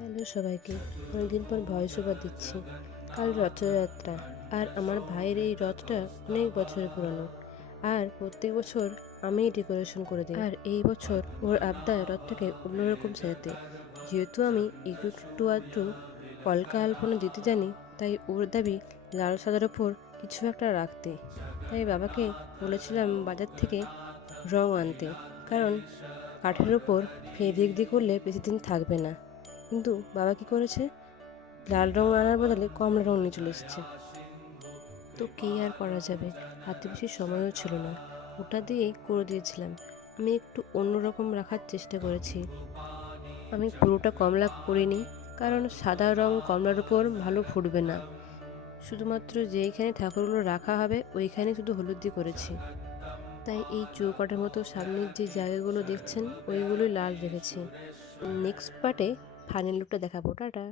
Hello সবাইকে, অনেকদিন পর ভয়েস ওভার দিচ্ছি। কাল রথযাত্রা, আর আমার ভাইয়ের এই রথটা অনেক বছরের পুরনো। আর প্রত্যেক বছর আমিই ডেকোরেশন করে দিই, আর এই বছর ওর আবদার রথটাকে অন্যরকম সাজাতে। যেহেতু আমি একটু আধটু কলকা আলপনা দিতে জানি, তাই ওর দাবি লাল সাদার ওপর কিছু একটা রাখতে। তাই বাবাকে বলেছিলাম বাজার থেকে রং আনতে, কারণ কাঠের ওপর ফেব্রিক দিয়ে করলে বেশি দিন থাকবে না। কিন্তু বাবা কি করেছে, লাল রং আনার বদলে কমলা রং নিয়ে চলে এসেছে। তো কী আর করা যাবে, হাতে বেশি সময়ও ছিল না, ওটা দিয়েই করে দিয়েছিলাম। আমি একটু অন্যরকম রাখার চেষ্টা করেছি। আমি পুরোটা কমলা করিনি, কারণ সাদা রং কমলার উপর ভালো ফুটবে না। শুধুমাত্র যেইখানে ঠাকুরগুলো রাখা হবে ওইখানে শুধু হলুদ দিয়ে করেছি। তাই এই চৌকাঠের মতো সামনের যে জায়গাগুলো দেখছেন ওইগুলোই লাল রেখেছি। নেক্সট পার্টে ফাইনাল লুকটা দেখাবো। টাটা।